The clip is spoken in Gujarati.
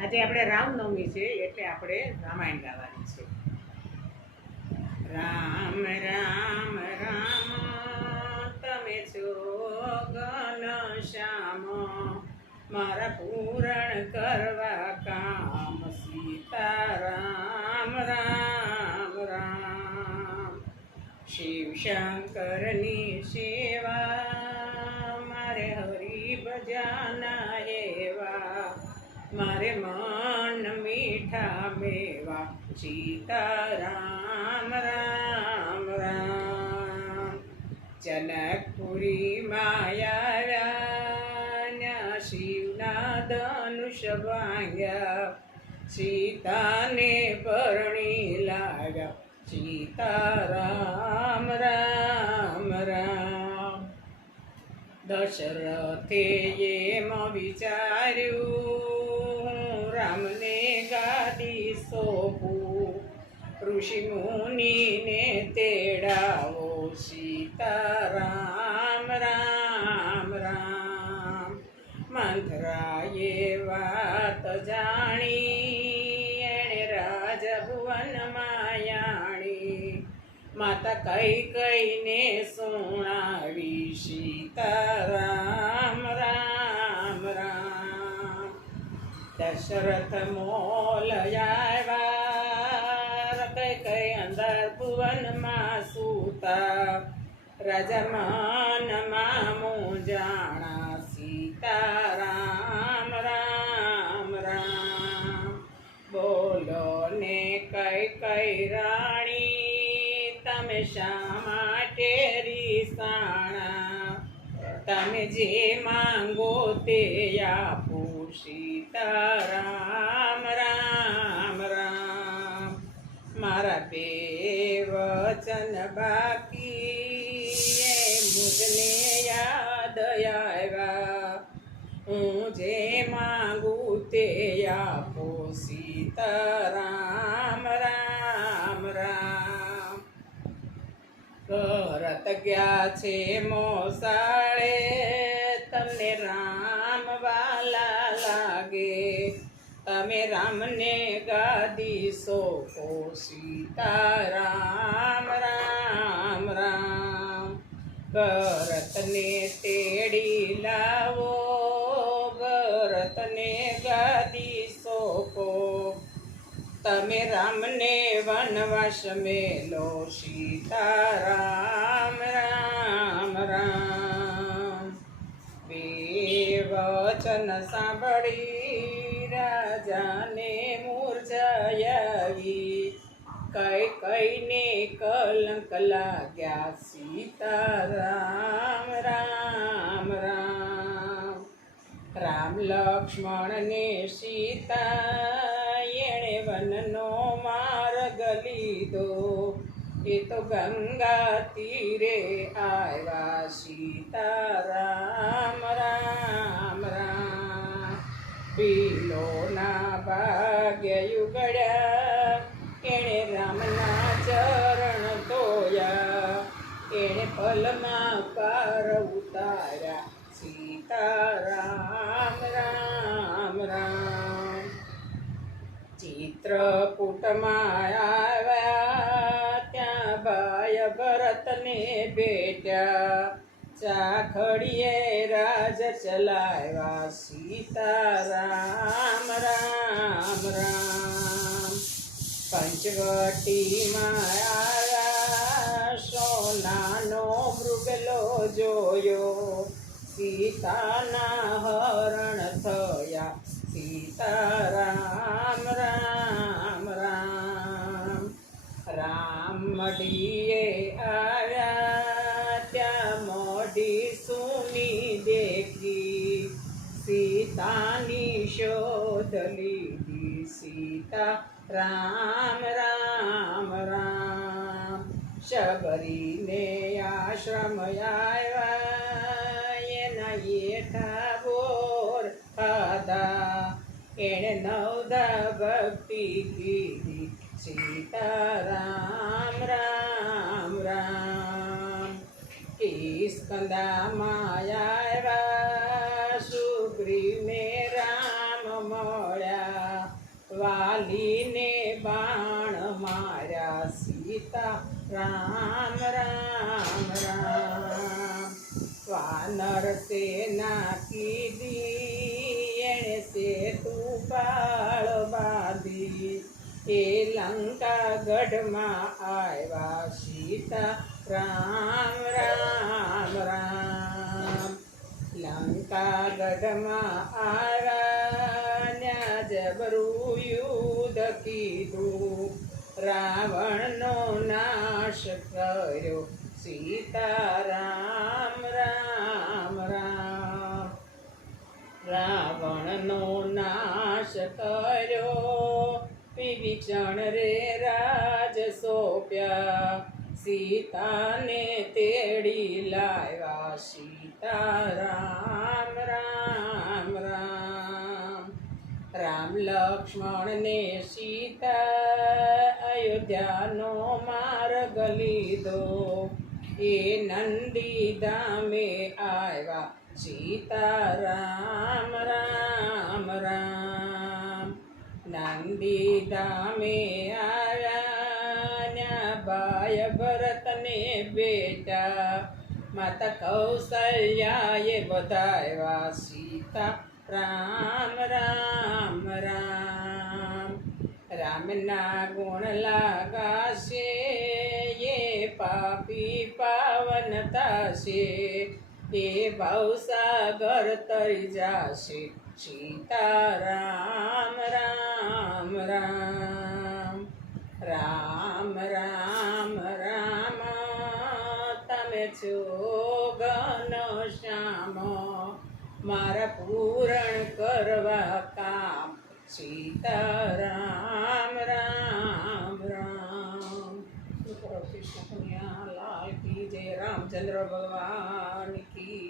આજે આપણે રામનવમી છે એટલે આપણે રામાયણ ગાવાની છે. રામ રામ રામ તમે છો ઘનશ્યામ, મારા પૂરણ કરવા કામ. સીતારામ રામ રામ. શિવ શંકરની સેવા મારે હરિ ભજાના એવા, મારે મન મીઠા મેવા. સીતારામ રામ રામ. જનકપુરી માયા શિવના ધનુષ ભાંગ્યા, સીતાને પરણી લાગ્યા. સીતારામ રામ રામ. દશરથે એમ વિચાર્યું, રામને ગાદી સોંપું, ઋષિ મુનિને તેડાવો. સીતારામ રામ રામ. મંથરાએ વાત જાણી, એણે રાજભુવન માયાણી, માતા કઈ કઈને સુણાવી. સીતારામ રામ રામ. દશરથ મોલ આવ્યા, કઈ કઈ અંદર ભુવનમાં સૂતા, રાજા મનમાં મૂંઝાણા. સીતારામ રામ રામ. બોલો ને કઈ કઈ રાણી, તમે શા માટે રીસાણા, તમે જે માંગો તે આપો. સીતારામ રામ રામ. મારા બે વચન બાકી, એ મુજને યાદ આવ્યા, હું જે માંગું તે આપો. સીતારામ રામ રામ. ભરત ગયા છે મોસાળે, તમને રામ વાલા લાગે, તમે રામને ગાદી સોંપો. સીતારામ રામ રામ. ભરતને તેડી લાવો, ભરતને ગાદી સોંપો, તમે રામને વનવાસ મેલો. સીતારામ રામ રામ. બે વચન સાંભળી રાજાને મૂર્છાયાવી, કઈ કઈને કલંક લાગ્યા. સીતારામ રામ રામ. રામ લક્ષ્મણને સીતા, એણે વનનો માર્ગ લીધો, એ તો ગંગા તીરે આવ્યા. સીતારામ રામ રામ. પીલોના ભાગ્ય યુગડ્યા, એણે રામના ચરણ ધોયા, એણે પલમાં પાર ઉતાર્યા. સીતારામ રામ રામ. ચિત્રકૂટમાં આવ્યા, ત્યાં ભાઈ ભરતને ભેટ્યા, ચાખડીએ રાજ ચલાવ્યા. સીતારામ રામ રામ. પંચવટીમાં આવ્યા, સોનાનો મૃગલો જોયો, સીતાના હરણ થયા. સીતારામ રામ રામ. રામ મઢીએ આવ્યા, ત્યાં મોઢી સુની દેખી, સીતાની શોધ લીધી. સીતા રામ રામ રામ. શબરીને આશ્રમ આવ્યા, એના યેઠા બોર ખાધા, એણે નવદા ભક્તિ કીધી. સીતારામ રામ રામ. કિસ્કંદામાં આવ્યા, સુગ્રીવને રામ મળ્યા, મળ્યા વાલીને બાણ માર્યા સીતા રામ રામ રામ વાનર સેના કીધી એણે સેતુ પાળ બાંધી એ લંકા ગઢમાં આવ્યા સીતા રામ રામ રામ લંકા ગઢમાં આવ્યા ન્યા જબરું યુદ્ધ કીધું રાવણનો નાશ કર્યો સીતા રામ રામ રામ રાવણનો નાશ કર્યો વિભીષણ રે રાજ સોંપ્યા સીતાને તેડી લાવ્યા સીતા રામ રામ રામ રામ લક્ષ્મણને સીતા અયોધ્યાનો માર્ગ લીધો એ નંદી ધામે આવ્યા સીતા રામ રામ રામ નંદી ધામે આવ્યા ન્યા ભાઈ ભરતને બેટા માતા કૌશલ્યાએ બધાવ્યા સીતા રામ રામ રામ રામના ગુણ લાગાશે એ પાપી પાવન થશે એ ભવસાગર તરી જાશે સીતા રામ રામ રામ રામ રામ રામ તમે છો ઘન શ્યામ મારા પૂરણ કરવા કામ સીતા રામ રામ રામ કૃષ્ણ કન્યા લાલ કી જય રામચંદ્ર ભગવાન કી